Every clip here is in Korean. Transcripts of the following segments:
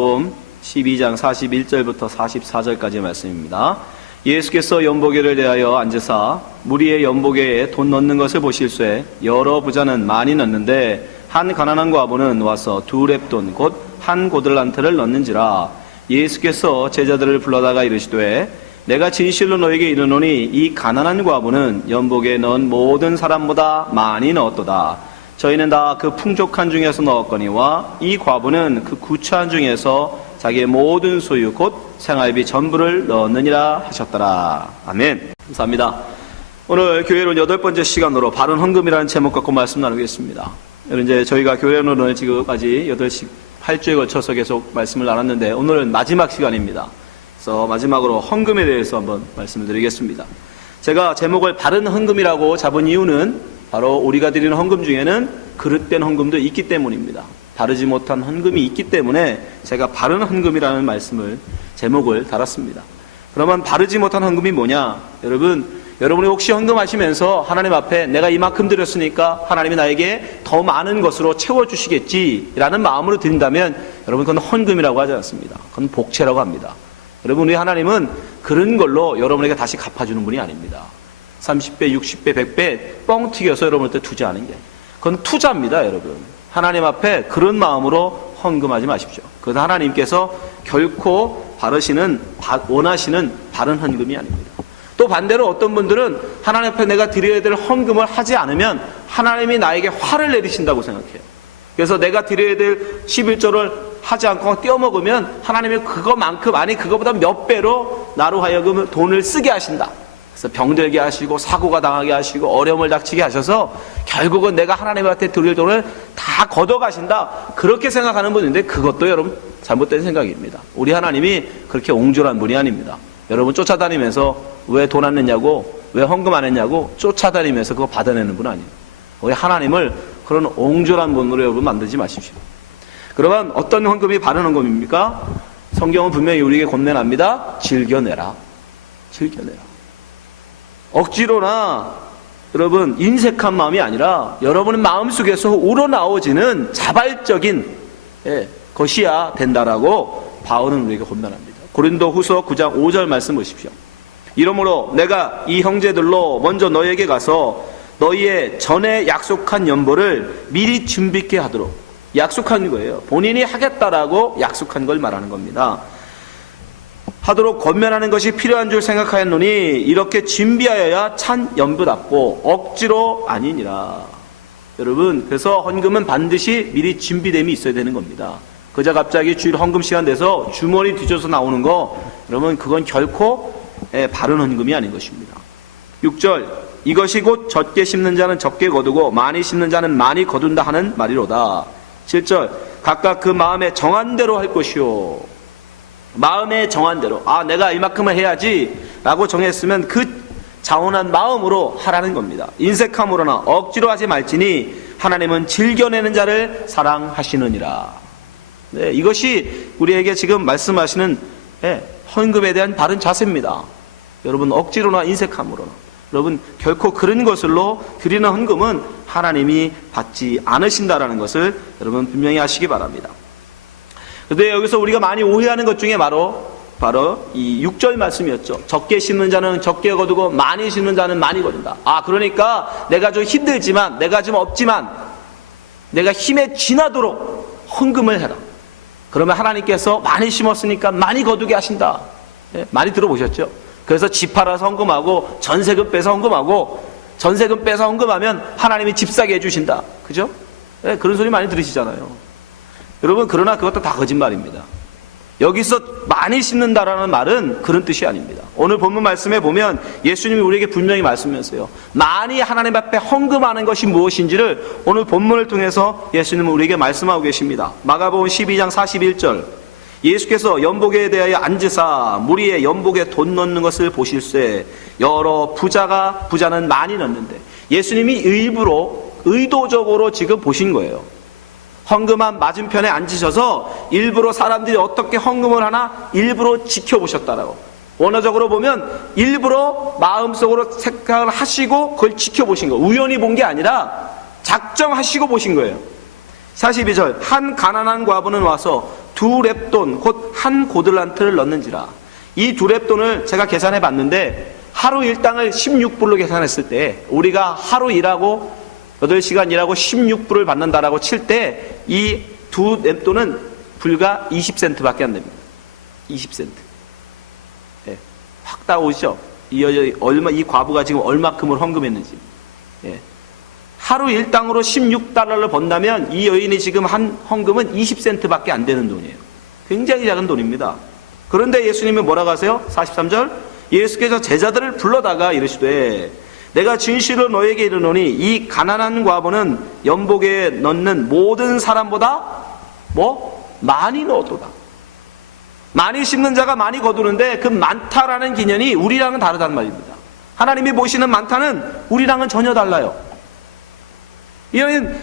마가복음 12장 41절부터 44절까지의 말씀입니다. 예수께서 연보계를 대하여 앉으사 무리의 연보계에 돈 넣는 것을 보실새 여러 부자는 많이 넣는데 한 가난한 과부는 와서 2렙돈 곧 한 고들란트를 넣는지라. 예수께서 제자들을 불러다가 이르시되 내가 진실로 너에게 이르노니 이 가난한 과부는 연복에 넣은 모든 사람보다 많이 넣었도다. 저희는 다 그 풍족한 중에서 넣었거니와 이 과부는 그 구차한 중에서 자기의 모든 소유 곧 생활비 전부를 넣었느니라 하셨더라. 아멘. 감사합니다. 오늘 교회론 8번째 시간으로 바른 헌금이라는 제목 갖고 말씀 나누겠습니다. 이제 저희가 교회론을 지금까지 8주에 걸쳐서 계속 말씀을 나눴는데 오늘은 마지막 시간입니다. 그래서 마지막으로 헌금에 대해서 한번 말씀을 드리겠습니다. 제가 제목을 바른 헌금이라고 잡은 이유는 바로 우리가 드리는 헌금 중에는 그릇된 헌금도 있기 때문입니다. 바르지 못한 헌금이 있기 때문에 제가 바른 헌금이라는 제목을 달았습니다. 그러면 바르지 못한 헌금이 뭐냐? 여러분이 혹시 헌금하시면서 하나님 앞에 내가 이만큼 드렸으니까 하나님이 나에게 더 많은 것으로 채워주시겠지라는 마음으로 드린다면 여러분 그건 헌금이라고 하지 않습니다. 그건 복채라고 합니다. 여러분 우리 하나님은 그런 걸로 여러분에게 다시 갚아주는 분이 아닙니다. 30배, 60배, 100배 뻥 튀겨서 여러분한테 투자하는 게 그건 투자입니다. 여러분 하나님 앞에 그런 마음으로 헌금하지 마십시오. 그건 하나님께서 결코 원하시는 바른 헌금이 아닙니다. 또 반대로 어떤 분들은 하나님 앞에 내가 드려야 될 헌금을 하지 않으면 하나님이 나에게 화를 내리신다고 생각해요. 그래서 내가 드려야 될 11조를 하지 않고 떼어먹으면 하나님이 그거만큼 아니 그거보다 몇 배로 나로 하여금 돈을 쓰게 하신다. 그래서 병들게 하시고 사고가 당하게 하시고 어려움을 닥치게 하셔서 결국은 내가 하나님한테 드릴 돈을 다 걷어가신다. 그렇게 생각하는 분인데 그것도 여러분 잘못된 생각입니다. 우리 하나님이 그렇게 옹졸한 분이 아닙니다. 여러분 쫓아다니면서 왜 돈 안 냈냐고 왜 헌금 안 했냐고 쫓아다니면서 그거 받아내는 분 아니에요. 우리 하나님을 그런 옹졸한 분으로 여러분 만들지 마십시오. 그러면 어떤 헌금이 바른 헌금입니까? 성경은 분명히 우리에게 권면합니다. 즐겨내라. 억지로나 여러분 인색한 마음이 아니라 여러분의 마음속에서 우러나오지는 자발적인 것이야 된다라고 바울은 우리에게 권면합니다. 고린도후서 9장 5절 말씀 보십시오. 이러므로 내가 이 형제들로 먼저 너희에게 가서 너희의 전에 약속한 연보를 미리 준비케 하도록 약속한 거예요. 본인이 하겠다라고 약속한 걸 말하는 겁니다. 하도록 권면하는 것이 필요한 줄 생각하였노니 이렇게 준비하여야 찬 연보답고 억지로 아니니라. 여러분 그래서 헌금은 반드시 미리 준비됨이 있어야 되는 겁니다. 그저 갑자기 주일 헌금 시간 돼서 주머니 뒤져서 나오는 거 여러분 그건 결코 바른 헌금이 아닌 것입니다. 6절 이것이 곧 적게 심는 자는 적게 거두고 많이 심는 자는 많이 거둔다 하는 말이로다. 7절 각각 그 마음에 정한 대로 할 것이요. 마음에 정한 대로 내가 이만큼을 해야지 라고 정했으면 그 자원한 마음으로 하라는 겁니다. 인색함으로나 억지로 하지 말지니 하나님은 즐겨내는 자를 사랑하시느니라. 네, 이것이 우리에게 지금 말씀하시는 헌금에 대한 바른 자세입니다. 여러분 억지로나 인색함으로나 여러분 결코 그런 것으로 드리는 헌금은 하나님이 받지 않으신다라는 것을 여러분 분명히 아시기 바랍니다. 그런데 여기서 우리가 많이 오해하는 것 중에 바로 이 6절 말씀이었죠. 적게 심는 자는 적게 거두고 많이 심는 자는 많이 거둔다. 그러니까 내가 좀 힘들지만 내가 좀 없지만 내가 힘에 지나도록 헌금을 해라. 그러면 하나님께서 많이 심었으니까 많이 거두게 하신다. 많이 들어보셨죠? 그래서 집 팔아서 헌금하고 전세금 빼서 헌금하고 전세금 빼서 헌금하면 하나님이 집 사게 해주신다. 그죠? 그런 소리 많이 들으시잖아요. 여러분 그러나 그것도 다 거짓말입니다. 여기서 많이 심는다라는 말은 그런 뜻이 아닙니다. 오늘 본문 말씀에 보면 예수님이 우리에게 분명히 말씀하세요. 많이 하나님 앞에 헌금하는 것이 무엇인지를 오늘 본문을 통해서 예수님은 우리에게 말씀하고 계십니다. 마가복음 12장 41절 예수께서 연복에 대하여 앉으사 무리의 연복에 돈 넣는 것을 보실새 여러 부자는 많이 넣는데 예수님이 일부러 의도적으로 지금 보신 거예요. 헌금한 맞은편에 앉으셔서 일부러 사람들이 어떻게 헌금을 하나 일부러 지켜보셨다라고. 원어적으로 보면 일부러 마음속으로 생각을 하시고 그걸 지켜보신 거예요. 우연히 본 게 아니라 작정하시고 보신 거예요. 42절 한 가난한 과부는 와서 두 렙돈 곧 한 고들란트를 넣는지라. 이 두 렙돈을 제가 계산해 봤는데 하루 일당을 16불로 계산했을 때 우리가 하루 일하고 8시간 일하고 16불을 받는다라고 칠 때 이 두 렙돈은 불과 20센트밖에 안 됩니다. 20센트. 예, 확 따오시죠? 이 과부가 지금 얼마큼을 헌금했는지. 예. 하루 일당으로 16달러를 번다면 이 여인이 지금 한 헌금은 20센트밖에 안 되는 돈이에요. 굉장히 작은 돈입니다. 그런데 예수님이 뭐라고 하세요? 43절 예수께서 제자들을 불러다가 이르시되 내가 진실로 너에게 이르노니 이 가난한 과부는 연복에 넣는 모든 사람보다 많이 넣었도다. 많이 심는 자가 많이 거두는데 그 많다라는 개념이 우리랑은 다르다는 말입니다. 하나님이 보시는 많다는 우리랑은 전혀 달라요. 이는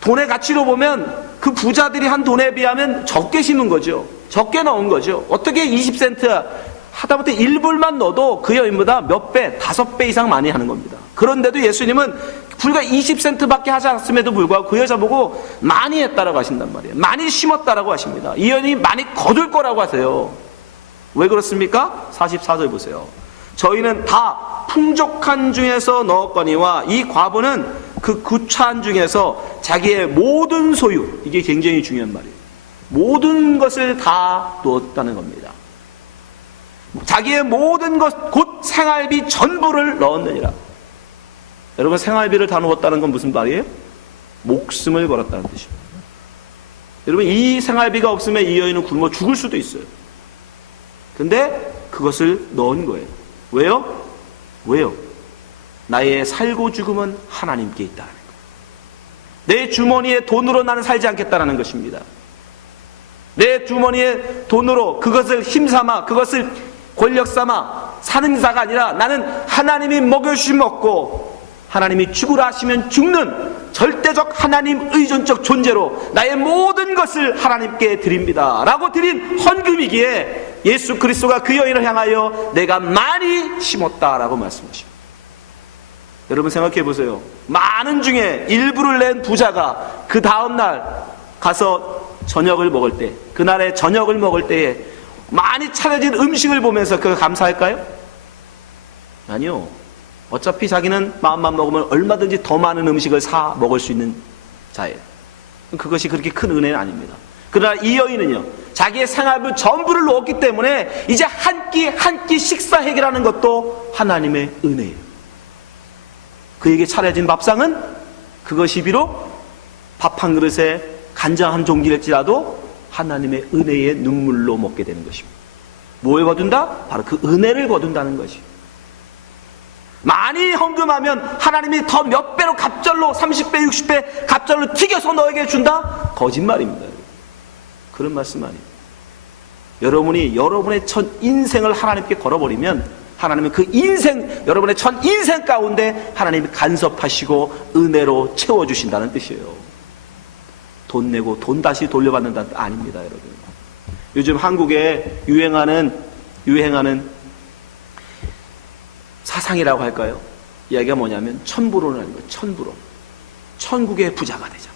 돈의 가치로 보면 그 부자들이 한 돈에 비하면 적게 심은 거죠. 적게 넣은 거죠. 어떻게 20센트 하다못해 1불만 넣어도 그 여인보다 몇 배, 5배 이상 많이 하는 겁니다. 그런데도 예수님은 불과 20센트밖에 하지 않았음에도 불구하고 그 여자 보고 많이 했다라고 하신단 말이에요. 많이 심었다라고 하십니다. 이 여인이 많이 거둘 거라고 하세요. 왜 그렇습니까? 44절 보세요. 저희는 다 풍족한 중에서 넣었거니와 이 과부는 그 구차한 중에서 자기의 모든 소유, 이게 굉장히 중요한 말이에요. 모든 것을 다 넣었다는 겁니다. 자기의 모든 것, 곧 생활비 전부를 넣었느니라. 여러분, 생활비를 다 넣었다는 건 무슨 말이에요? 목숨을 걸었다는 뜻입니다. 여러분, 이 생활비가 없으면 이 여인은 굶어 죽을 수도 있어요. 근데 그것을 넣은 거예요. 왜요? 왜요? 나의 살고 죽음은 하나님께 있다는 거예요. 내 주머니에 돈으로 나는 살지 않겠다는 것입니다. 내 주머니에 돈으로 그것을 힘삼아, 그것을 권력 삼아 사는 자가 아니라 나는 하나님이 먹여주시면 먹고 하나님이 죽으라 하시면 죽는 절대적 하나님 의존적 존재로 나의 모든 것을 하나님께 드립니다 라고 드린 헌금이기에 예수 그리스도가 그 여인을 향하여 내가 많이 심었다라고 말씀하십니다. 여러분 생각해 보세요. 많은 중에 일부를 낸 부자가 그 다음날 가서 저녁을 먹을 때, 그날의 저녁을 먹을 때에 많이 차려진 음식을 보면서 그가 감사할까요? 아니요. 어차피 자기는 마음만 먹으면 얼마든지 더 많은 음식을 사 먹을 수 있는 자예요. 그것이 그렇게 큰 은혜는 아닙니다. 그러나 이 여인은요, 자기의 생활비 전부를 넣었기 때문에 이제 한 끼 식사 해결하는 것도 하나님의 은혜예요. 그에게 차려진 밥상은 그것이 비록 밥 한 그릇에 간장 한 종기일지라도 하나님의 은혜의 눈물로 먹게 되는 것입니다. 뭘 거둔다? 바로 그 은혜를 거둔다는 것이. 많이 헌금하면 하나님이 더 몇 배로 갑절로 30배, 60배 갑절로 튀겨서 너에게 준다? 거짓말입니다. 그런 말씀 아니에요. 여러분이 여러분의 전 인생을 하나님께 걸어버리면 하나님은 그 인생, 여러분의 전 인생 가운데 하나님이 간섭하시고 은혜로 채워주신다는 뜻이에요. 돈 내고 돈 다시 돌려받는다는 뜻 아닙니다, 여러분. 요즘 한국에 유행하는 사상이라고 할까요? 이야기가 뭐냐면 천부론이라는 거예요. 천부론. 천국의 부자가 되자.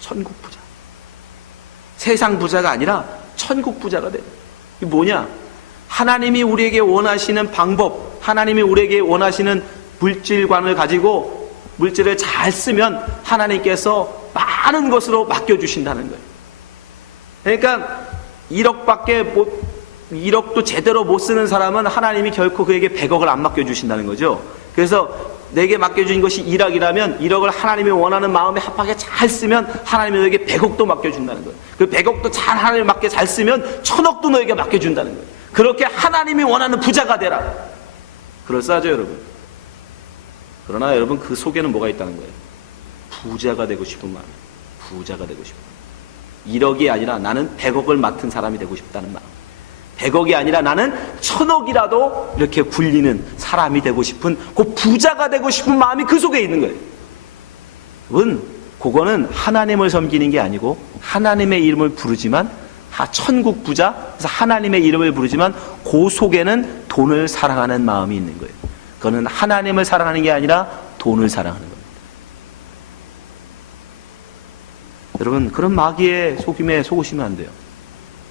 천국 부자. 세상 부자가 아니라 천국 부자가 되자. 이게 뭐냐? 하나님이 우리에게 원하시는 방법, 하나님이 우리에게 원하시는 물질관을 가지고 물질을 잘 쓰면 하나님께서 많은 것으로 맡겨주신다는 거예요. 그러니까 1억도 제대로 못 쓰는 사람은 하나님이 결코 그에게 100억을 안 맡겨주신다는 거죠. 그래서 내게 맡겨주신 것이 1억이라면 1억을 하나님이 원하는 마음에 합하게 잘 쓰면 하나님이 너에게 100억도 맡겨준다는 거예요. 그 100억도 잘 하나님에 맞게 잘 쓰면 1000억도 너에게 맡겨준다는 거예요. 그렇게 하나님이 원하는 부자가 되라. 그럴싸하죠, 여러분? 그러나 여러분 그 속에는 뭐가 있다는 거예요? 부자가 되고 싶은 마음. 부자가 되고 싶은 마음. 1억이 아니라 나는 100억을 맡은 사람이 되고 싶다는 마음. 100억이 아니라 나는 1000억이라도 이렇게 굴리는 사람이 되고 싶은, 그 부자가 되고 싶은 마음이 그 속에 있는 거예요. 여러분, 그거는 하나님을 섬기는 게 아니고 하나님의 이름을 부르지만, 천국 부자, 그래서 하나님의 이름을 부르지만 그 속에는 돈을 사랑하는 마음이 있는 거예요. 그거는 하나님을 사랑하는 게 아니라 돈을 사랑하는 겁니다. 여러분, 그런 마귀의 속임에 속으시면 안 돼요.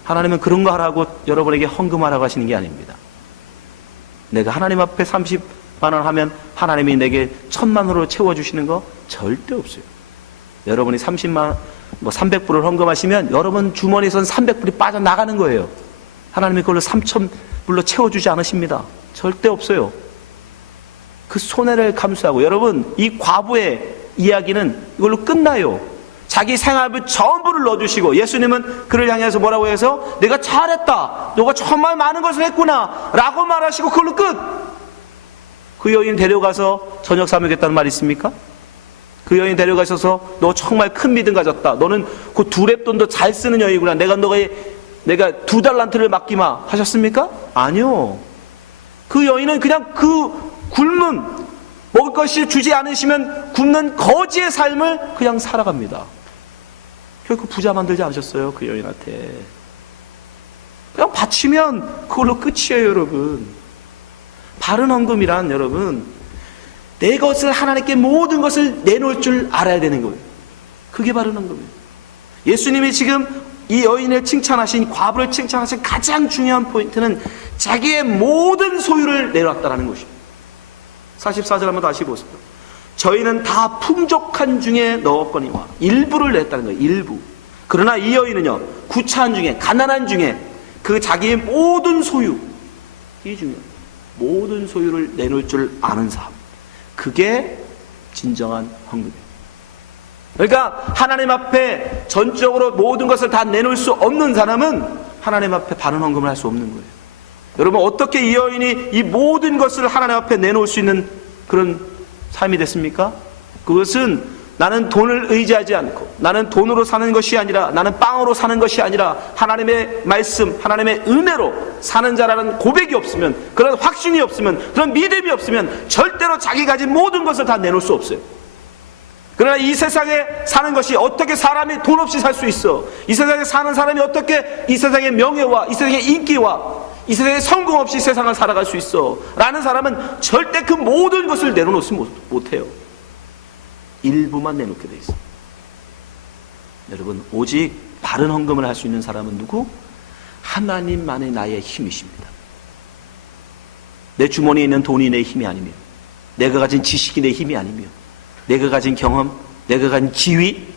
하나님은 그런 거 하라고 여러분에게 헌금하라고 하시는 게 아닙니다. 내가 하나님 앞에 30만 원 하면 하나님이 내게 1,000만 원으로 채워주시는 거 절대 없어요. 여러분이 300불을 헌금하시면 여러분 주머니에선 300불이 빠져나가는 거예요. 하나님이 그걸로 3,000불로 채워주지 않으십니다. 절대 없어요. 그 손해를 감수하고, 여러분, 이 과부의 이야기는 이걸로 끝나요. 자기 생활비 전부를 넣어주시고, 예수님은 그를 향해서 뭐라고 해서 내가 잘했다, 너가 정말 많은 것을 했구나 라고 말하시고 그걸로 끝. 그 여인 데려가서 저녁 사먹겠다는 말이 있습니까? 그 여인 데려가셔서 너 정말 큰 믿음 가졌다, 너는 그 두렙돈도 잘 쓰는 여인이구나, 내가 2달란트를 맡기마 하셨습니까? 아니요. 그 여인은 그냥 그 굶은, 먹을 것이 주지 않으시면 굶는 거지의 삶을 그냥 살아갑니다. 결국 부자 만들지 않으셨어요, 그 여인한테. 그냥 바치면 그걸로 끝이에요, 여러분. 바른 헌금이란, 여러분, 내 것을, 하나님께 모든 것을 내놓을 줄 알아야 되는 거예요. 그게 바른 헌금이에요. 예수님이 지금 이 여인을 칭찬하신, 과부를 칭찬하신 가장 중요한 포인트는 자기의 모든 소유를 내놓았다는 것입니다. 44절 한번 다시 보세요. 저희는 다 풍족한 중에 넣었거니와, 일부를 냈다는 거예요. 일부. 그러나 이 여인은요, 구차한 중에, 가난한 중에 그 자기의 모든 소유, 이 중에 모든 소유를 내놓을 줄 아는 삶, 그게 진정한 헌금이에요. 그러니까 하나님 앞에 전적으로 모든 것을 다 내놓을 수 없는 사람은 하나님 앞에 바른 헌금을 할 수 없는 거예요. 여러분, 어떻게 이 여인이 이 모든 것을 하나님 앞에 내놓을 수 있는 그런 삶이 됐습니까? 그것은 나는 돈을 의지하지 않고, 나는 돈으로 사는 것이 아니라, 나는 빵으로 사는 것이 아니라 하나님의 말씀, 하나님의 은혜로 사는 자라는 고백이 없으면, 그런 확신이 없으면, 그런 믿음이 없으면 절대로 자기 가진 모든 것을 다 내놓을 수 없어요. 그러나 이 세상에 사는 것이, 어떻게 사람이 돈 없이 살 수 있어? 이 세상에 사는 사람이 어떻게 이 세상의 명예와 이 세상의 인기와 이 세상에 성공 없이 세상을 살아갈 수 있어? 라는 사람은 절대 그 모든 것을 내려놓지 못해요. 일부만 내놓게 돼 있어. 여러분, 오직 바른 헌금을 할 수 있는 사람은 누구? 하나님만의 나의 힘이십니다. 내 주머니에 있는 돈이 내 힘이 아니며, 내가 가진 지식이 내 힘이 아니며, 내가 가진 경험, 내가 가진 지위,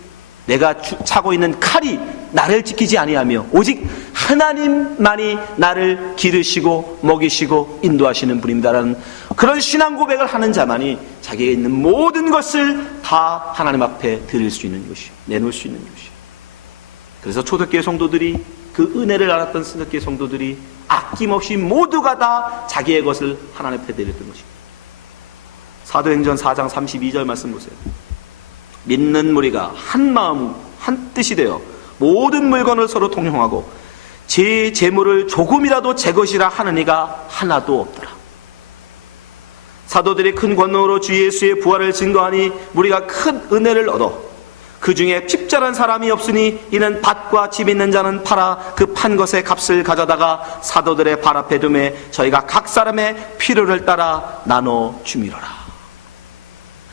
내가 차고 있는 칼이 나를 지키지 아니하며, 오직 하나님만이 나를 기르시고 먹이시고 인도하시는 분입니다라는 그런 신앙 고백을 하는 자만이 자기에 있는 모든 것을 다 하나님 앞에 드릴 수 있는 것이요, 내놓을 수 있는 것이요. 그래서 초대교회 성도들이, 그 은혜를 알았던 초대교회 성도들이 아낌없이 모두가 다 자기의 것을 하나님 앞에 드렸던 것입니다. 사도행전 4장 32절 말씀 보세요. 믿는 무리가 한 마음 한 뜻이 되어 모든 물건을 서로 통용하고 제 재물을 조금이라도 제 것이라 하는 이가 하나도 없더라. 사도들이 큰 권능으로 주 예수의 부활을 증거하니 무리가 큰 은혜를 얻어 그 중에 핍절한 사람이 없으니 이는 밭과 집 있는 자는 팔아 그 판 것의 값을 가져다가 사도들의 발 앞에 두매 저희가 각 사람의 필요를 따라 나눠 주미로라.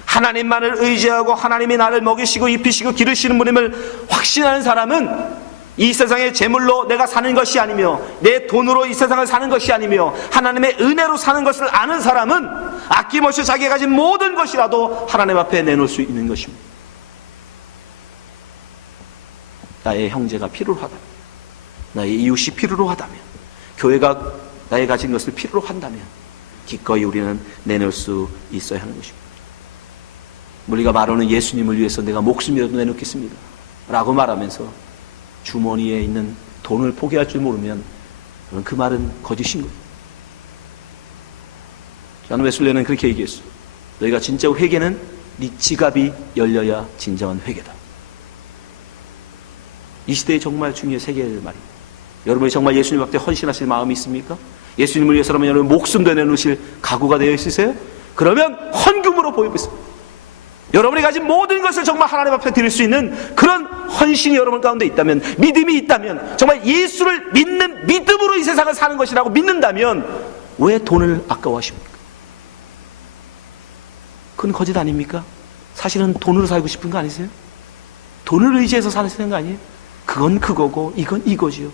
하나님만을 의지하고 하나님이 나를 먹이시고 입히시고 기르시는 분임을 확신하는 사람은 이 세상의 재물로 내가 사는 것이 아니며, 내 돈으로 이 세상을 사는 것이 아니며, 하나님의 은혜로 사는 것을 아는 사람은 아낌없이 자기가 가진 모든 것이라도 하나님 앞에 내놓을 수 있는 것입니다. 나의 형제가 필요로 하다면, 나의 이웃이 필요로 하다면, 교회가 나의 가진 것을 필요로 한다면 기꺼이 우리는 내놓을 수 있어야 하는 것입니다. 우리가 말하는 예수님을 위해서 내가 목숨이라도 내놓겠습니다 라고 말하면서 주머니에 있는 돈을 포기할 줄 모르면 그 말은 거짓인 거예요. 존 웨슬리는 그렇게 얘기했어. 너희가 진짜 회개는 네 지갑이 열려야 진정한 회개다. 이 시대에 정말 중요해 세계의 말입니다. 여러분이 정말 예수님 앞에 헌신하실 마음이 있습니까? 예수님을 위해서라면 여러분 목숨도 내놓으실 각오가 되어 있으세요? 그러면 헌금으로 보여주세요. 여러분이 가진 모든 것을 정말 하나님 앞에 드릴 수 있는 그런 헌신이 여러분 가운데 있다면, 믿음이 있다면, 정말 예수를 믿는 믿음으로 이 세상을 사는 것이라고 믿는다면 왜 돈을 아까워하십니까? 그건 거짓 아닙니까? 사실은 돈으로 살고 싶은 거 아니세요? 돈을 의지해서 사는 거 아니에요? 그건 그거고 이건 이거지요.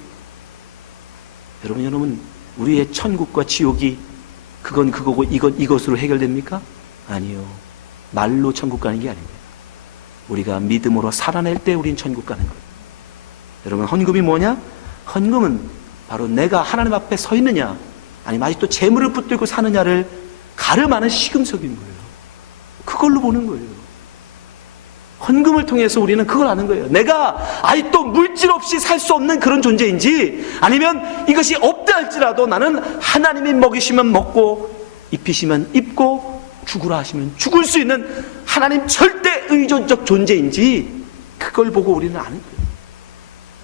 여러분, 우리의 천국과 지옥이 그건 그거고 이건 이것으로 해결됩니까? 아니요. 말로 천국 가는 게 아닙니다. 우리가 믿음으로 살아낼 때 우린 천국 가는 거예요. 여러분, 헌금이 뭐냐? 헌금은 바로 내가 하나님 앞에 서 있느냐 아니면 아직도 재물을 붙들고 사느냐를 가름하는 시금석인 거예요. 그걸로 보는 거예요. 헌금을 통해서 우리는 그걸 아는 거예요. 내가 아직도 물질 없이 살 수 없는 그런 존재인지, 아니면 이것이 없다 할지라도 나는 하나님이 먹이시면 먹고 입히시면 입고 죽으라 하시면 죽을 수 있는 하나님 절대 의존적 존재인지, 그걸 보고 우리는 아는 거예요.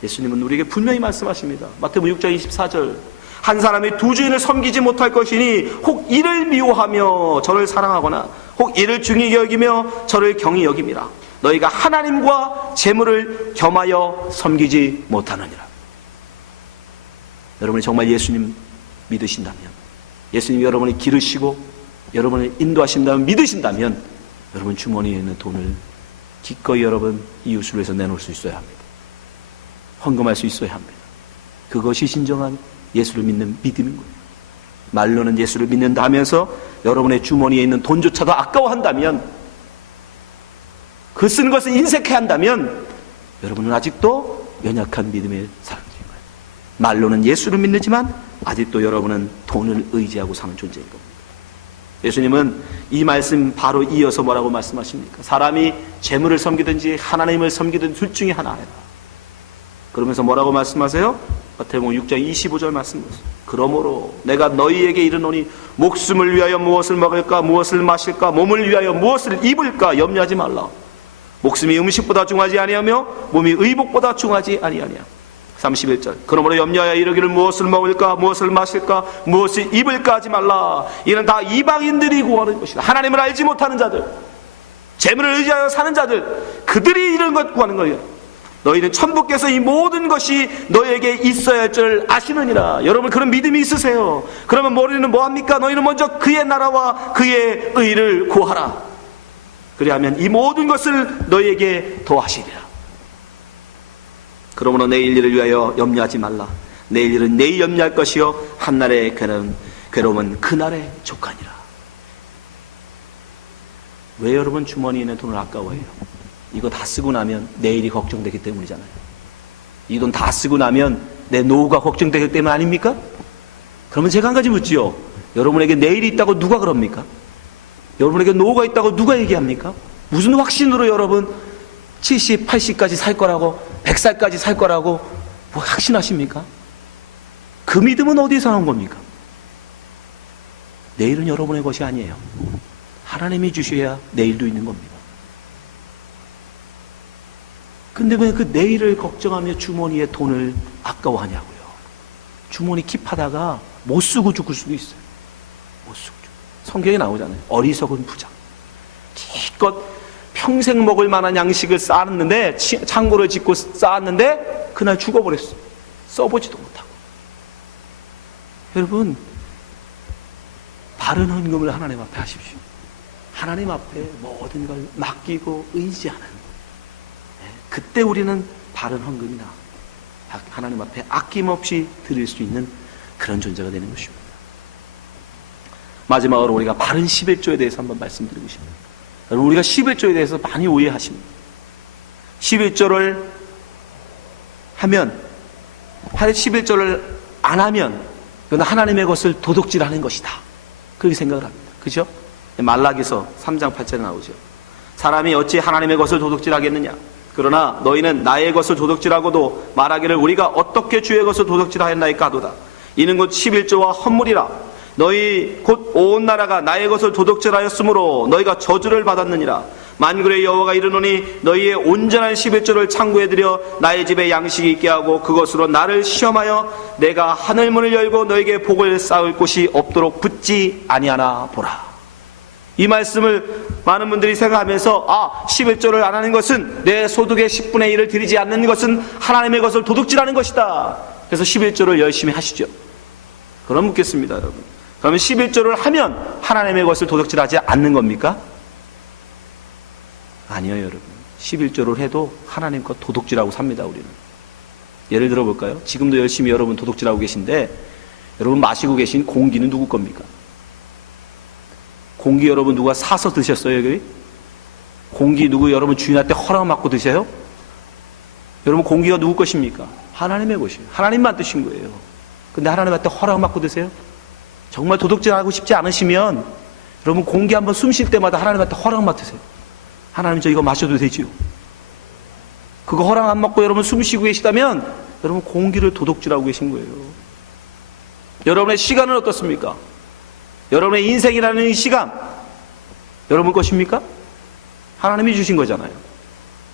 예수님은 우리에게 분명히 말씀하십니다. 마태복음 6장 24절, 한 사람이 두 주인을 섬기지 못할 것이니 혹 이를 미워하며 저를 사랑하거나 혹 이를 중히 여기며 저를 경히 여김이라. 너희가 하나님과 재물을 겸하여 섬기지 못하느니라. 여러분이 정말 예수님 믿으신다면, 예수님이 여러분을 기르시고 여러분을 인도하신다면, 믿으신다면, 여러분 주머니에 있는 돈을 기꺼이 여러분 이웃을 위해서 내놓을 수 있어야 합니다. 헌금할 수 있어야 합니다. 그것이 진정한 예수를 믿는 믿음인 거예요. 말로는 예수를 믿는다 하면서 여러분의 주머니에 있는 돈조차도 아까워한다면, 그 쓴 것을 인색해 한다면 여러분은 아직도 연약한 믿음의 사람들인 거예요. 말로는 예수를 믿지만 아직도 여러분은 돈을 의지하고 사는 존재인 겁니다. 예수님은 이 말씀 바로 이어서 뭐라고 말씀하십니까? 사람이 재물을 섬기든지 하나님을 섬기든 둘 중에 하나 해라. 그러면서 뭐라고 말씀하세요? 마태복음 6장 25절 말씀하세요. 그러므로 내가 너희에게 이르노니 목숨을 위하여 무엇을 먹을까 무엇을 마실까 몸을 위하여 무엇을 입을까 염려하지 말라. 목숨이 음식보다 중하지 아니하며 몸이 의복보다 중하지 아니하냐. 31절, 그러므로 염려하여 이르기를 무엇을 먹을까 무엇을 마실까 무엇을 입을까 하지 말라. 이는 다 이방인들이 구하는 것이다. 하나님을 알지 못하는 자들, 재물을 의지하여 사는 자들, 그들이 이런 것 구하는 거예요. 너희는 천부께서 이 모든 것이 너희에게 있어야 할 줄 아시느니라. 여러분 그런 믿음이 있으세요? 그러면 우리는 뭐합니까? 너희는 먼저 그의 나라와 그의 의를 구하라. 그리하면 이 모든 것을 너희에게 더하시리라. 그러므로 내일 일을 위하여 염려하지 말라. 내일 일은 내일 염려할 것이요 한날의 괴로움은 그날의 족하니라. 왜 여러분 주머니에 있는 돈을 아까워해요? 이거 다 쓰고 나면 내일이 걱정되기 때문이잖아요. 이 돈 다 쓰고 나면 내 노후가 걱정되기 때문 아닙니까? 그러면 제가 한 가지 묻지요. 여러분에게 내일이 있다고 누가 그럽니까? 여러분에게 노후가 있다고 누가 얘기합니까? 무슨 확신으로 여러분 70, 80까지 살 거라고, 100살까지 살 거라고 뭐 확신하십니까? 그 믿음은 어디서 나온 겁니까? 내일은 여러분의 것이 아니에요. 하나님이 주셔야 내일도 있는 겁니다. 근데 왜 그 내일을 걱정하며 주머니에 돈을 아까워하냐고요. 주머니 킵하다가 못 쓰고 죽을 수도 있어요. 못 쓰고 죽을. 성경에 나오잖아요. 어리석은 부자. 기껏 평생 먹을 만한 양식을 쌓았는데, 창고를 짓고 쌓았는데 그날 죽어버렸어. 써보지도 못하고. 여러분, 바른 헌금을 하나님 앞에 하십시오. 하나님 앞에 모든 걸 맡기고 의지하는, 그때 우리는 바른 헌금이나 하나님 앞에 아낌없이 드릴 수 있는 그런 존재가 되는 것입니다. 마지막으로 우리가 바른 11조에 대해서 한번 말씀드리고 싶습니다. 여러분, 우리가 11조에 대해서 많이 오해하십니다. 11조를 하면, 11조를 안 하면 그건 하나님의 것을 도둑질하는 것이다, 그렇게 생각을 합니다. 그죠? 말라기서 3장 8절에 나오죠. 사람이 어찌 하나님의 것을 도둑질하겠느냐. 그러나 너희는 나의 것을 도둑질하고도 말하기를 우리가 어떻게 주의 것을 도둑질하였나이까 하도다. 이는 곧 11조와 헌물이라. 너희 곧 온 나라가 나의 것을 도둑질하였으므로 너희가 저주를 받았느니라. 만군의 여호와가 이르노니 너희의 온전한 11조를 창고에 들여 나의 집에 양식이 있게 하고 그것으로 나를 시험하여 내가 하늘문을 열고 너에게 복을 쌓을 곳이 없도록 붙지 아니하나 보라. 이 말씀을 많은 분들이 생각하면서 11조를 안 하는 것은 내 소득의 10분의 1을 드리지 않는 것은 하나님의 것을 도둑질하는 것이다. 그래서 11조를 열심히 하시죠. 그럼 묻겠습니다, 여러분. 그러면 11조를 하면 하나님의 것을 도둑질하지 않는 겁니까? 아니요, 여러분. 11조를 해도 하나님과 도둑질하고 삽니다. 우리는. 예를 들어 볼까요? 지금도 열심히 여러분 도둑질하고 계신데 여러분 마시고 계신 공기는 누구 겁니까? 공기 여러분 누가 사서 드셨어요? 여기? 공기 누구 여러분 주인한테 허락 받고 드세요? 여러분 공기가 누구 것입니까? 하나님의 것이에요. 하나님만 드신 거예요. 근데 하나님한테 허락 받고 드세요? 정말 도둑질하고 싶지 않으시면 여러분 공기 한번 숨 쉴 때마다 하나님한테 허락 맡으세요. 하나님 저 이거 마셔도 되지요? 그거 허락 안 받고 여러분 숨 쉬고 계시다면 여러분 공기를 도둑질하고 계신 거예요. 여러분의 시간은 어떻습니까? 여러분의 인생이라는 이 시간 여러분 것입니까? 하나님이 주신 거잖아요.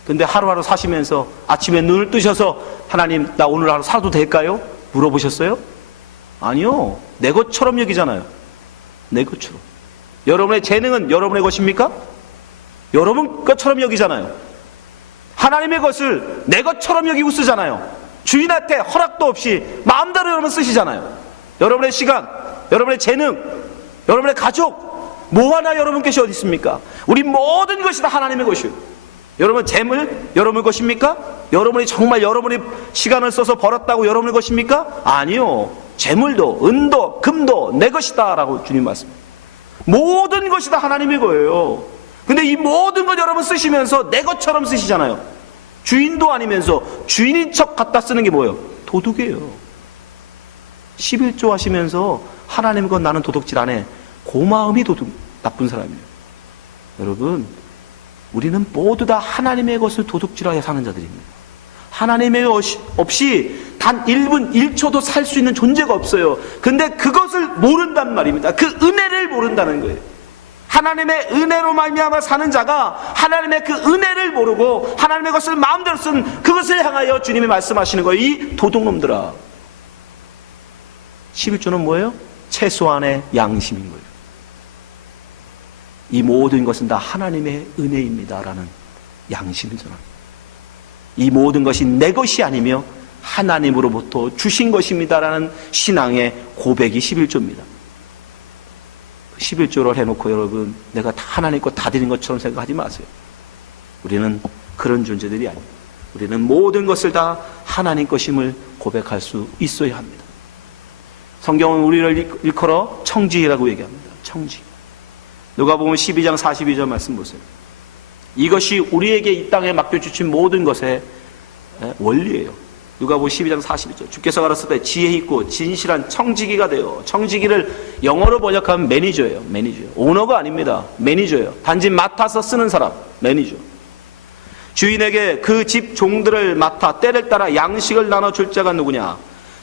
근데 하루하루 사시면서 아침에 눈을 뜨셔서 하나님 나 오늘 하루 살아도 될까요? 물어보셨어요? 아니요. 내 것처럼 여기잖아요. 내 것처럼. 여러분의 재능은 여러분의 것입니까? 여러분 것처럼 여기잖아요. 하나님의 것을 내 것처럼 여기고 쓰잖아요. 주인한테 허락도 없이 마음대로 여러분 쓰시잖아요. 여러분의 시간, 여러분의 재능, 여러분의 가족 뭐 하나 여러분 것이 어디 있습니까? 우리 모든 것이 다 하나님의 것이에요. 여러분 재물 여러분 것입니까? 여러분이 정말 여러분이 시간을 써서 벌었다고 여러분의 것입니까? 아니요. 재물도 은도 금도 내 것이다 라고 주님 말씀합니다. 모든 것이 다 하나님의 거예요. 근데 이 모든 것 여러분 쓰시면서 내 것처럼 쓰시잖아요. 주인도 아니면서 주인인 척 갖다 쓰는 게 뭐예요? 도둑이에요. 11조 하시면서 하나님 건 나는 도둑질 안 해. 그 마음이 도둑, 나쁜 사람이에요. 여러분 우리는 모두 다 하나님의 것을 도둑질하여 사는 자들입니다. 하나님의 것이 없이 단 1분 1초도 살 수 있는 존재가 없어요. 근데 그것을 모른단 말입니다. 그 은혜를 모른다는 거예요. 하나님의 은혜로 말미암아 사는 자가 하나님의 그 은혜를 모르고 하나님의 것을 마음대로 쓴 그것을 향하여 주님이 말씀하시는 거예요. 이 도둑놈들아. 11조는 뭐예요? 최소한의 양심인 거예요. 이 모든 것은 다 하나님의 은혜입니다라는 양심을 전합니다. 이 모든 것이 내 것이 아니며 하나님으로부터 주신 것입니다라는 신앙의 고백이 11조입니다. 11조를 해놓고 여러분 내가 다 하나님 것 다 드린 것처럼 생각하지 마세요. 우리는 그런 존재들이 아닙니다. 우리는 모든 것을 다 하나님 것임을 고백할 수 있어야 합니다. 성경은 우리를 일컬어 청지기라고 얘기합니다. 청지기. 누가복음 12장 42절 말씀 보세요. 이것이 우리에게 이 땅에 맡겨주신 모든 것의 원리예요. 누가복음 12장 42절. 주께서 가라사대 때 지혜 있고 진실한 청지기가 되어. 청지기를 영어로 번역하면 매니저예요. 매니저. 오너가 아닙니다. 매니저예요. 단지 맡아서 쓰는 사람. 매니저. 주인에게 그 집 종들을 맡아 때를 따라 양식을 나눠줄 자가 누구냐?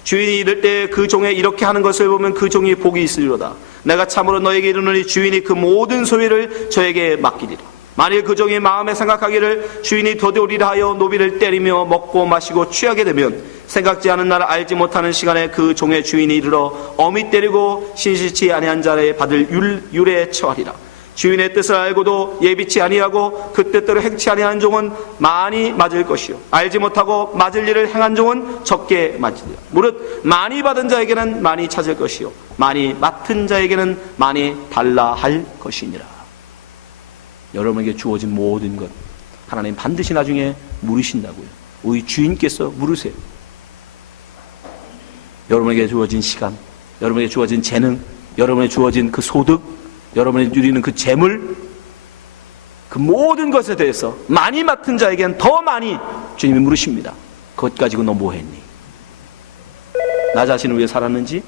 주인이 이를 때 그 종에 이렇게 하는 것을 보면 그 종이 복이 있으리로다. 내가 참으로 너에게 이르노니 주인이 그 모든 소유를 저에게 맡기리라. 만일 그 종이 마음에 생각하기를 주인이 더디오리라 하여 노비를 때리며 먹고 마시고 취하게 되면 생각지 않은 날 알지 못하는 시간에 그 종의 주인이 이르러 어미 때리고 신실치 아니한 자를 받을 율에 처하리라. 주인의 뜻을 알고도 예비치 아니하고 그 뜻대로 행치 아니한 종은 많이 맞을 것이요 알지 못하고 맞을 일을 행한 종은 적게 맞으리라. 무릇 많이 받은 자에게는 많이 찾을 것이요 많이 맡은 자에게는 많이 달라 할 것이니라. 여러분에게 주어진 모든 것 하나님 반드시 나중에 물으신다고요. 우리 주인께서 물으세요. 여러분에게 주어진 시간, 여러분에게 주어진 재능, 여러분에게 주어진 그 소득, 여러분이 누리는 그 재물, 그 모든 것에 대해서 많이 맡은 자에게는 더 많이 주님이 물으십니다. 그것 가지고 너 뭐 했니? 나 자신을 위해 살았는지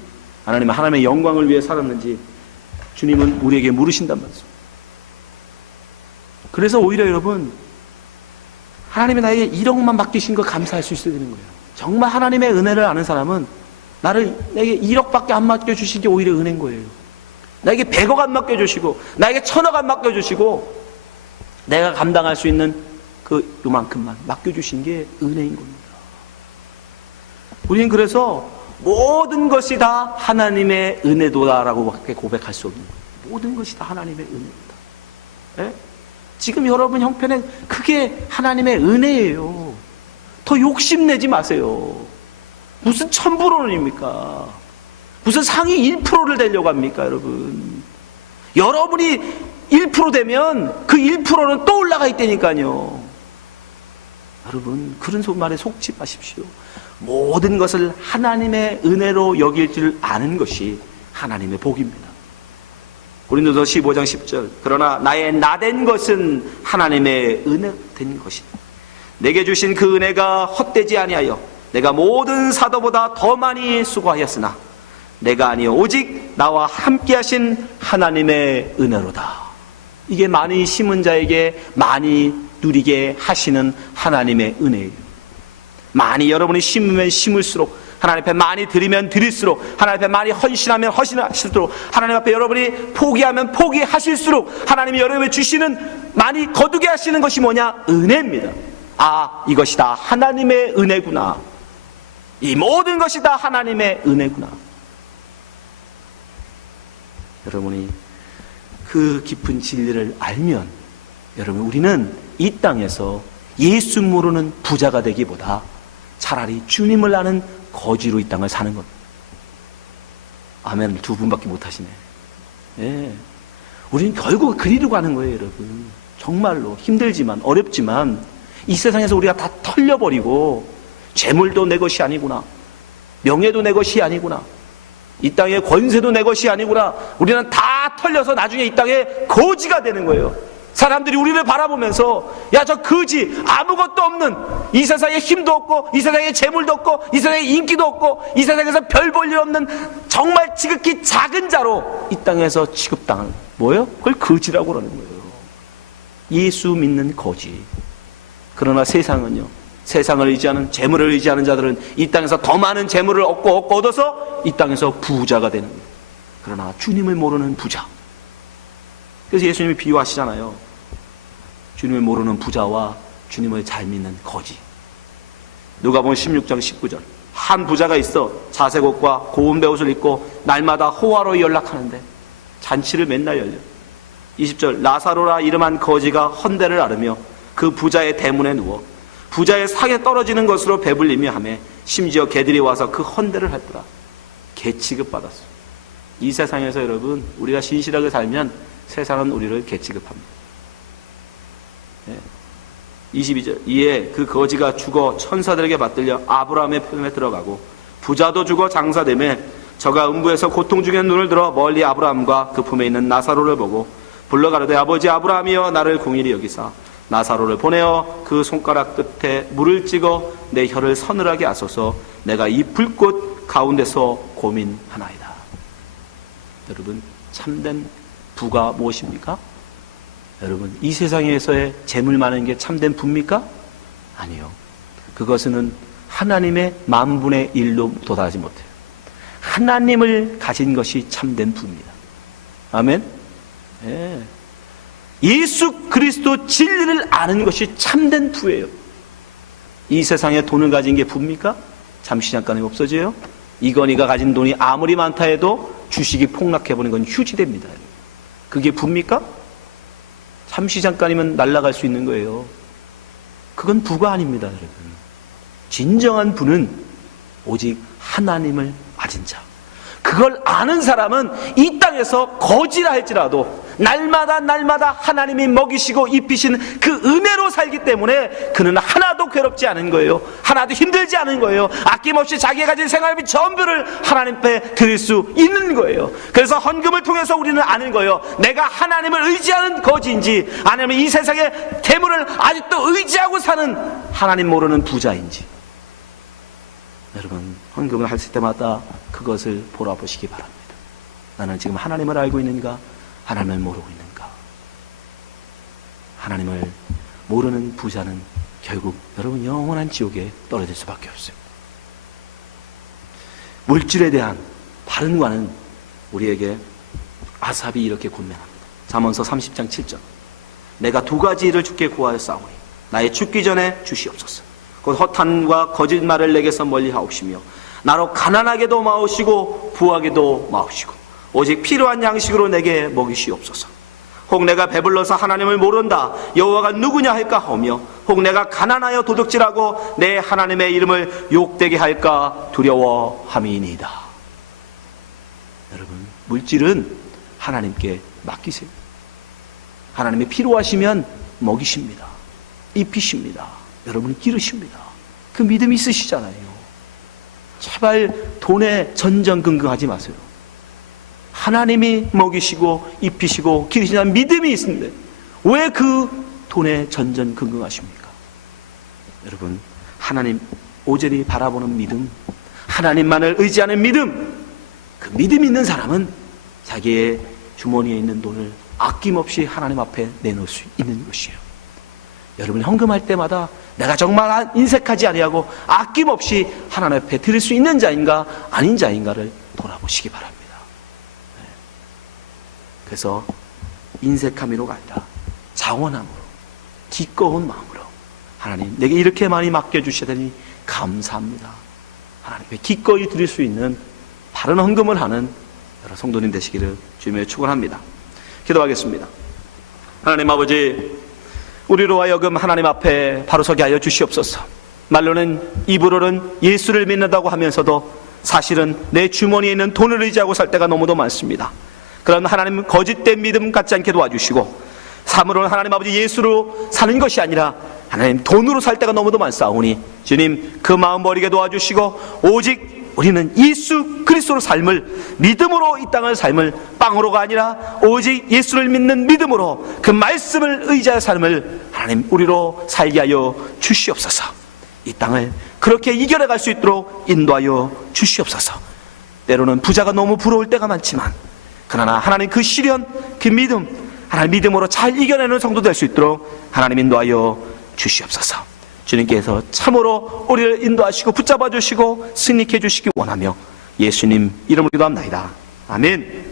하나님의 영광을 위해 살았는지 주님은 우리에게 물으신단 말씀. 그래서 오히려 여러분 하나님이 나에게 1억만 맡기신 거 감사할 수 있어야 되는 거예요. 정말 하나님의 은혜를 아는 사람은 내게 1억밖에 안 맡겨주신 게 오히려 은혜인 거예요. 나에게 100억 안 맡겨주시고 나에게 1000억 안 맡겨주시고 내가 감당할 수 있는 그 요만큼만 맡겨주신 게 은혜인 겁니다. 우리는 그래서 모든 것이 다 하나님의 은혜도다라고 밖에 고백할 수 없는 거예요. 모든 것이 다 하나님의 은혜입니다. 네? 지금 여러분 형편에 그게 하나님의 은혜예요. 더 욕심내지 마세요. 무슨 1000%입니까? 무슨 상위 1%를 되려고 합니까, 여러분? 여러분이 1% 되면 그 1%는 또 올라가 있다니까요. 여러분, 그런 말에 속지 마십시오. 모든 것을 하나님의 은혜로 여길 줄 아는 것이 하나님의 복입니다. 고린도서 15장 10절. 그러나 나의 나된 것은 하나님의 은혜 된 것이다. 내게 주신 그 은혜가 헛되지 아니하여 내가 모든 사도보다 더 많이 수고하였으나 내가 아니요 오직 나와 함께 하신 하나님의 은혜로다. 이게 많이 심은 자에게 많이 누리게 하시는 하나님의 은혜예요. 많이 여러분이 심으면 심을수록, 하나님 앞에 많이 드리면 드릴수록, 하나님 앞에 많이 헌신하면 헌신하실수록, 하나님 앞에 여러분이 포기하면 포기하실수록 하나님이 여러분에게 주시는, 많이 거두게 하시는 것이 뭐냐? 은혜입니다. 아, 이것이 다 하나님의 은혜구나. 이 모든 것이 다 하나님의 은혜구나. 여러분이 그 깊은 진리를 알면, 여러분, 우리는 이 땅에서 예수 모르는 부자가 되기보다 차라리 주님을 아는 거지로 이 땅을 사는 것. 아멘. 두 분밖에 못 하시네. 예. 우리는 결국 그리로 가는 거예요, 여러분. 정말로 힘들지만, 어렵지만 이 세상에서 우리가 다 털려버리고, 재물도 내 것이 아니구나, 명예도 내 것이 아니구나, 이 땅의 권세도 내 것이 아니구나, 우리는 다 털려서 나중에 이 땅에 거지가 되는 거예요. 사람들이 우리를 바라보면서, 야, 저 거지, 아무것도 없는, 이 세상에 힘도 없고, 이 세상에 재물도 없고, 이 세상에 인기도 없고, 이 세상에서 별 볼 일 없는 정말 지극히 작은 자로 이 땅에서 취급당하는, 뭐예요? 그걸 거지라고 그러는 거예요. 예수 믿는 거지. 그러나 세상은요, 세상을 의지하는, 재물을 의지하는 자들은 이 땅에서 더 많은 재물을 얻어서 이 땅에서 부자가 되는 거예요. 그러나 주님을 모르는 부자. 그래서 예수님이 비유하시잖아요. 주님을 모르는 부자와 주님을 잘 믿는 거지. 누가복음 16장 19절. 한 부자가 있어 자색 옷과 고운 베옷을 입고 날마다 호화로 연락하는데 잔치를 맨날 열려. 20절. 라사로라 이름한 거지가 헌대를 앓으며 그 부자의 대문에 누워 부자의 상에 떨어지는 것으로 배불리며 하며 심지어 개들이 와서 그 헌대를 할더라. 개 취급받았어. 이 세상에서 여러분, 우리가 신실하게 살면 세상은 우리를 개 취급합니다. 22절. 이에 그 거지가 죽어 천사들에게 받들려 아브라함의 품에 들어가고 부자도 죽어 장사되매 저가 음부에서 고통 중에 눈을 들어 멀리 아브라함과 그 품에 있는 나사로를 보고 불러 가로되 아버지 아브라함이여 나를 공일히 여기사 나사로를 보내어 그 손가락 끝에 물을 찍어 내 혀를 서늘하게 하소서. 내가 이 불꽃 가운데서 고민하나이다. 여러분, 참된 부가 무엇입니까? 여러분, 이 세상에서의 재물 많은 게 참된 부입니까? 아니요. 그것은 하나님의 만분의 1로 도달하지 못해요. 하나님을 가진 것이 참된 부입니다. 아멘? 예. 예수 그리스도 진리를 아는 것이 참된 부예요. 이 세상에 돈을 가진 게 부입니까? 잠시 잠깐에 없어져요. 이건희가 가진 돈이 아무리 많다 해도 주식이 폭락해버리는 건 휴지됩니다. 그게 부입니까? 잠시 잠깐이면 날아갈 수 있는 거예요. 그건 부가 아닙니다, 여러분. 진정한 부는 오직 하나님을 아는 자. 그걸 아는 사람은 이 땅에서 거지라 할지라도 날마다 하나님이 먹이시고 입히신 그 은혜로 살기 때문에 그는 하나도 괴롭지 않은 거예요. 하나도 힘들지 않은 거예요. 아낌없이 자기가 가진 생활비 전부를 하나님 앞에 드릴 수 있는 거예요. 그래서 헌금을 통해서 우리는 아는 거예요. 내가 하나님을 의지하는 거지인지 아니면 이 세상의 재물을 아직도 의지하고 사는 하나님 모르는 부자인지. 여러분, 헌금을 할 때마다 그것을 돌아보시기 바랍니다. 나는 지금 하나님을 알고 있는가? 하나님을 모르고 있는가? 하나님을 모르는 부자는 결국 여러분 영원한 지옥에 떨어질 수밖에 없어요. 물질에 대한 바른 관은 우리에게 아삽이 이렇게 권면합니다. 잠언서 30장 7절. 내가 두 가지 일을 주께 구하였사오니 나의 죽기 전에 주시옵소서. 곧 허탄과 거짓말을 내게서 멀리하옵시며 나로 가난하게도 마옵시고 부하게도 마옵시고 오직 필요한 양식으로 내게 먹이시옵소서. 혹 내가 배불러서 하나님을 모른다 여호와가 누구냐 할까 하며 혹 내가 가난하여 도둑질하고 내 하나님의 이름을 욕되게 할까 두려워함이니이다. 여러분, 물질은 하나님께 맡기세요. 하나님이 필요하시면 먹이십니다. 입히십니다. 여러분이 기르십니다. 그 믿음이 있으시잖아요. 제발 돈에 전전긍긍하지 마세요. 하나님이 먹이시고 입히시고 기르시는 믿음이 있는데 왜 그 돈에 전전긍긍하십니까? 여러분, 하나님 오전히 바라보는 믿음, 하나님만을 의지하는 믿음, 그 믿음 있는 사람은 자기의 주머니에 있는 돈을 아낌없이 하나님 앞에 내놓을 수 있는 것이에요. 여러분이 헌금할 때마다 내가 정말 인색하지 아니하고 아낌없이 하나님 앞에 드릴 수 있는 자인가 아닌 자인가를 돌아보시기 바랍니다. 그래서 인색함으로가 아니라 자원함으로, 기꺼운 마음으로 하나님 내게 이렇게 많이 맡겨주시다니 감사합니다. 하나님께 기꺼이 드릴 수 있는 바른 헌금을 하는 여러 성도님 되시기를 주님의 축원합니다. 기도하겠습니다. 하나님 아버지, 우리로 하여금 하나님 앞에 바로 서게 하여 주시옵소서. 말로는, 입으로는 예수를 믿는다고 하면서도 사실은 내 주머니에 있는 돈을 의지하고 살 때가 너무도 많습니다. 그런 하나님 거짓된 믿음 갖지 않게 도와주시고, 삶으로는 하나님 아버지 예수로 사는 것이 아니라 하나님 돈으로 살 때가 너무도 많사오니 주님 그 마음 버리게 도와주시고, 오직 우리는 예수 그리스도로 삶을, 믿음으로 이 땅을 삶을, 빵으로가 아니라 오직 예수를 믿는 믿음으로 그 말씀을 의지하여 삶을 하나님 우리로 살게 하여 주시옵소서. 이 땅을 그렇게 이겨내 갈 수 있도록 인도하여 주시옵소서. 때로는 부자가 너무 부러울 때가 많지만 그러나 하나님 그 시련, 그 믿음, 하나님 믿음으로 잘 이겨내는 성도 될 수 있도록 하나님 인도하여 주시옵소서. 주님께서 참으로 우리를 인도하시고 붙잡아 주시고 승리케 해주시기 원하며 예수님 이름으로 기도합나이다. 아멘.